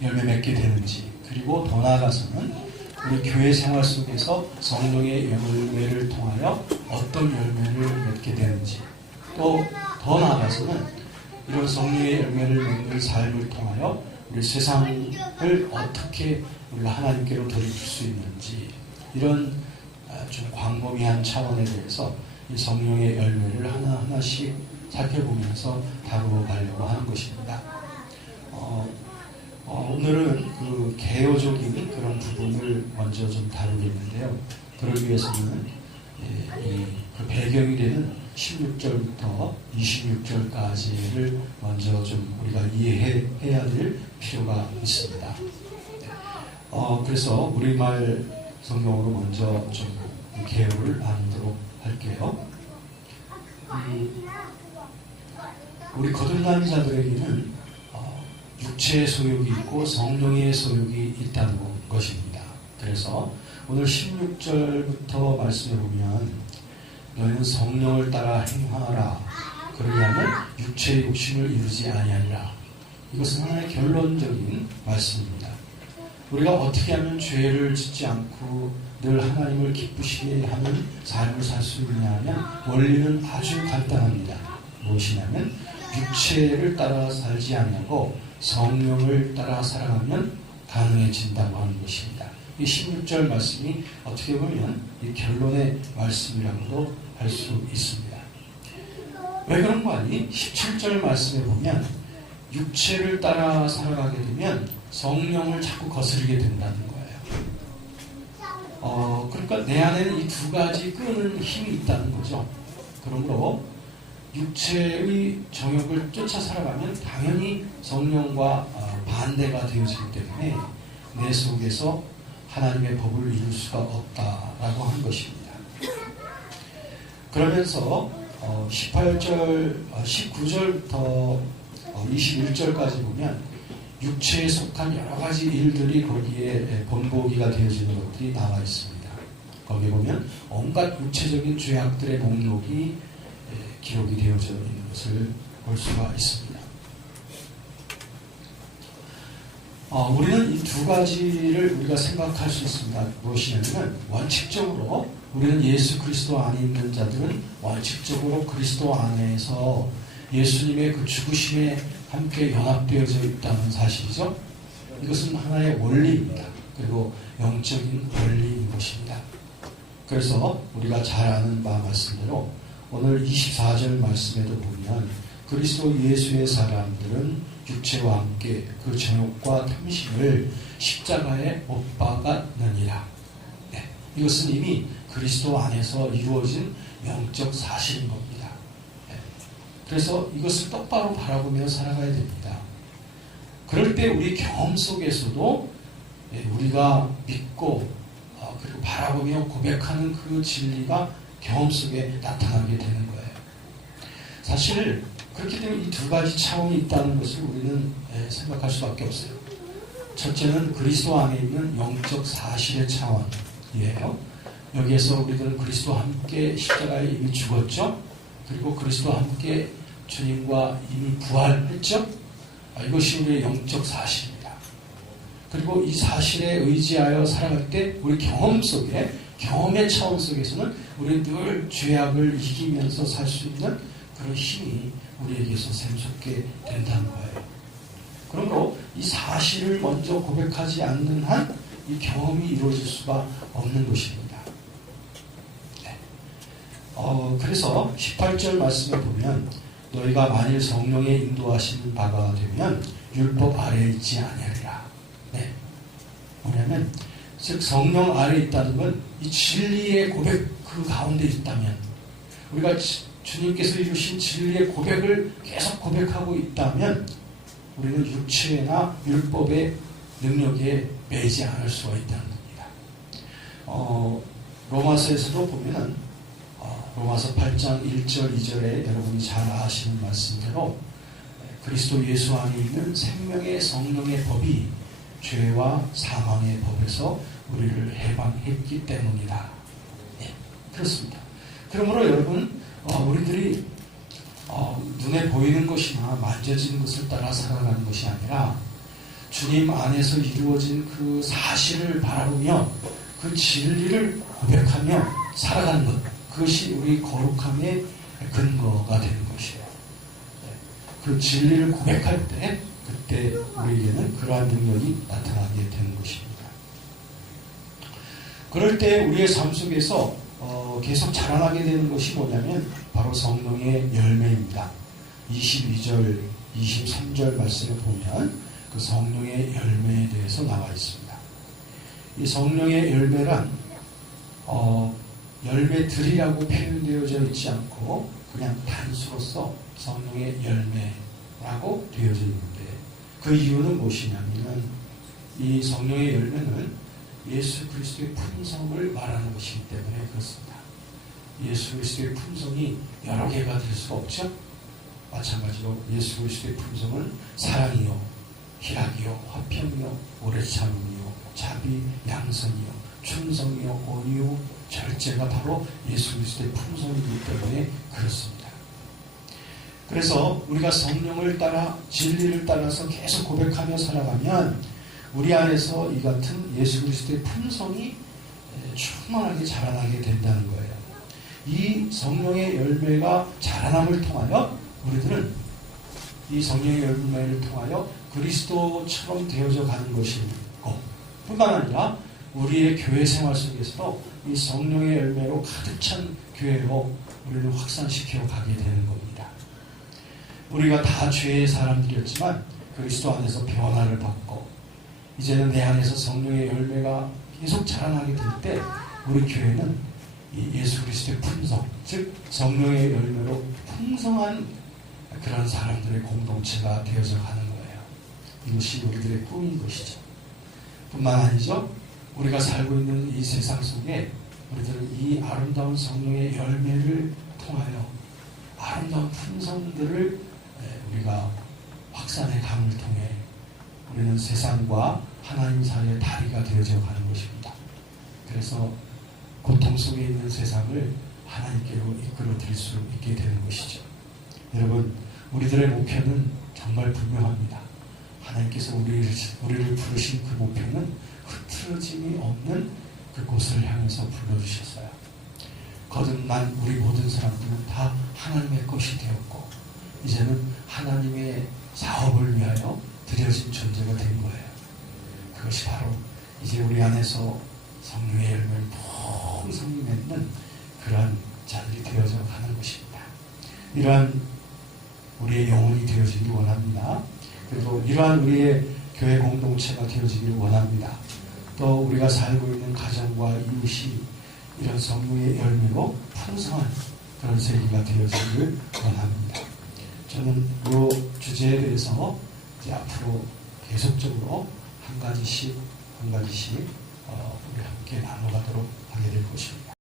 열매 맺게 되는지, 그리고 더 나아가서는 우리 교회 생활 속에서 성령의 열매를 통하여 어떤 열매를 맺게 되는지, 또 더 나아가서는 이런 성령의 열매를 맺는 삶을 통하여 우리 세상을 어떻게 우리가 하나님께로 돌이킬 수 있는지, 이런 좀 광범위한 차원에 대해서 이 성령의 열매를 하나하나씩 살펴보면서 다루어가려고 하는 것입니다. 오늘은 그 개요적인 그런 부분을 먼저 좀 다루겠는데요. 그러기 위해서는 그 배경이 되는 16절부터 26절까지를 먼저 좀 우리가 이해해야 될 필요가 있습니다. 그래서 우리말 성경으로 먼저 좀 개요를 나누도록 할게요. 우리 거듭난 자들에게는 육체의 소욕이 있고 성령의 소욕이 있다는 것입니다. 그래서 오늘 16절부터 말씀해 보면 너희는 성령을 따라 행하라. 그러려면 육체의 욕심을 이루지 아니하리라. 이것은 하나의 결론적인 말씀입니다. 우리가 어떻게 하면 죄를 짓지 않고 늘 하나님을 기쁘시게 하는 삶을 살 수 있느냐 하면 원리는 아주 간단합니다. 무엇이냐면 육체를 따라 살지 아니하고 성령을 따라 살아가면 가능해진다고 하는 것입니다. 이 16절 말씀이 어떻게 보면 이 결론의 말씀이라고도 할 수 있습니다. 왜 그런 거 아니? 17절 말씀에 보면 육체를 따라 살아가게 되면 성령을 자꾸 거스르게 된다는 거예요. 그러니까 내 안에는 이 두 가지 끄는 힘이 있다는 거죠. 그러므로 육체의 정욕을 쫓아 살아가면 당연히 성령과 반대가 되어지기 때문에 내 속에서 하나님의 법을 이룰 수가 없다라고 한 것입니다. 그러면서 18절, 19절부터 21절까지 보면 육체에 속한 여러 가지 일들이 거기에 본보기가 되어지는 것들이 나와 있습니다. 거기에 보면 온갖 육체적인 죄악들의 목록이 기록이 되어져 있는 것을 볼 수가 있습니다. 우리는 이 두 가지를 우리가 생각할 수 있습니다. 무엇이냐면 원칙적으로 우리는 예수 그리스도 안에 있는 자들은 원칙적으로 그리스도 안에서 예수님의 그 죽으심에 함께 연합되어져 있다는 사실이죠. 이것은 하나의 원리입니다. 그리고 영적인 원리인 것입니다. 그래서 우리가 잘 아는 바 말씀대로 오늘 24절 말씀에도 보면 그리스도 예수의 사람들은 육체와 함께 그 정욕과 탐심을 십자가에 못 박았느니라. 네, 이것은 이미 그리스도 안에서 이루어진 영적 사실인 겁니다. 네, 그래서 이것을 똑바로 바라보며 살아가야 됩니다. 그럴 때 우리 경험 속에서도 우리가 믿고 그리고 바라보며 고백하는 그 진리가 경험 속에 나타나게 되는 거예요. 사실 그렇기 때문에 이 두 가지 차원이 있다는 것을 우리는 생각할 수밖에 없어요. 첫째는 그리스도 안에 있는 영적 사실의 차원이에요. 여기에서 우리들은 그리스도와 함께 십자가에 이미 죽었죠. 그리고 그리스도와 함께 주님과 이미 부활했죠. 이것이 우리의 영적 사실입니다. 그리고 이 사실에 의지하여 살아갈 때 우리 경험 속에, 경험의 차원 속에서는 우리 늘 죄악을 이기면서 살 수 있는 그런 힘이 우리에게서 샘솟게 된다는 거예요. 그러므로 이 사실을 먼저 고백하지 않는 한 이 경험이 이루어질 수가 없는 것입니다. 네. 그래서 18절 말씀에 보면 너희가 만일 성령의 인도하시는 바가 되면 율법 아래에 있지 아니하리라. 네. 뭐냐면 즉 성령 아래에 있다는 건 이 진리의 고백 그 가운데 있다면, 우리가 주님께서 이루신 진리의 고백을 계속 고백하고 있다면 우리는 육체나 율법의 능력에 매이지 않을 수가 있다는 겁니다. 로마서에서도 보면 로마서 8장 1절 2절에 여러분이 잘 아시는 말씀대로 그리스도 예수 안에 있는 생명의 성령의 법이 죄와 사망의 법에서 우리를 해방했기 때문이다. 네, 그렇습니다. 그러므로 여러분, 우리들이 눈에 보이는 것이나 만져지는 것을 따라 살아가는 것이 아니라 주님 안에서 이루어진 그 사실을 바라보며 그 진리를 고백하며 살아가는 것, 그것이 우리 거룩함의 근거가 되는 것이에요. 그 진리를 고백할 때 그때 우리에게는 그러한 능력이 나타나게 되는 것입니다. 그럴 때 우리의 삶 속에서 계속 자라나게 되는 것이 뭐냐면 바로 성령의 열매입니다. 22절, 23절 말씀을 보면 그 성령의 열매에 대해서 나와 있습니다. 이 성령의 열매란 열매들이라고 표현되어져 있지 않고 그냥 단수로서 성령의 열매라고 되어져 있는데 그 이유는 무엇이냐면 이 성령의 열매는 예수 그리스도의 품성을 말하는 것이기 때문에 그렇습니다. 예수 그리스도의 품성이 여러 개가 될 수가 없죠. 마찬가지로 예수 그리스도의 품성은 사랑이요, 희락이요, 화평이요, 오래 참음이요, 자비, 양선이요, 충성이요, 온유요, 절제가 바로 예수 그리스도의 품성이기 때문에 그렇습니다. 그래서 우리가 성령을 따라 진리를 따라서 계속 고백하며 살아가면 우리 안에서 이 같은 예수 그리스도의 품성이 충만하게 자라나게 된다는 거예요. 이 성령의 열매가 자라남을 통하여 우리들은 이 성령의 열매를 통하여 그리스도처럼 되어져 가는 것이고 뿐만 아니라 우리의 교회 생활 속에서도 이 성령의 열매로 가득 찬 교회로 우리를 확산시켜 가게 되는 겁니다. 우리가 다 죄의 사람들이었지만 그리스도 안에서 변화를 받고 이제는 내 안에서 성령의 열매가 계속 자라나게 될 때 우리 교회는 이 예수 그리스도의 품성, 즉 성령의 열매로 풍성한 그런 사람들의 공동체가 되어져 가는 거예요. 이것이 우리들의 꿈인 것이죠. 뿐만 아니죠. 우리가 살고 있는 이 세상 속에 우리들은 이 아름다운 성령의 열매를 통하여 아름다운 품성들을 우리가 확산의 강을 통해 우리는 세상과 하나님 사이의 다리가 되어져 가는 것입니다. 그래서 고통 속에 있는 세상을 하나님께로 이끌어 드릴 수 있게 되는 것이죠. 여러분, 우리들의 목표는 정말 분명합니다. 하나님께서 우리를 부르신 그 목표는 흐트러짐이 없는 그곳을 향해서 불러주셨어요. 거듭난 우리 모든 사람들은 다 하나님의 것이 되었고 이제는 하나님의 사업을 위하여 드려진 존재가 된 거예요. 그것이 바로 이제 우리 안에서 성령의 열매를 풍성히 맺는 그러한 자들이 되어져 가는 것입니다. 이러한 우리의 영혼이 되어지길 원합니다. 그리고 이러한 우리의 교회 공동체가 되어지기를 원합니다. 또 우리가 살고 있는 가정과 이웃이 이런 성령의 열매로 풍성한 그런 세계가 되어지기를 원합니다. 저는 이 주제에 대해서 이제 앞으로 계속적으로 한 가지씩 우리 함께 나눠가도록 하게 될 것입니다.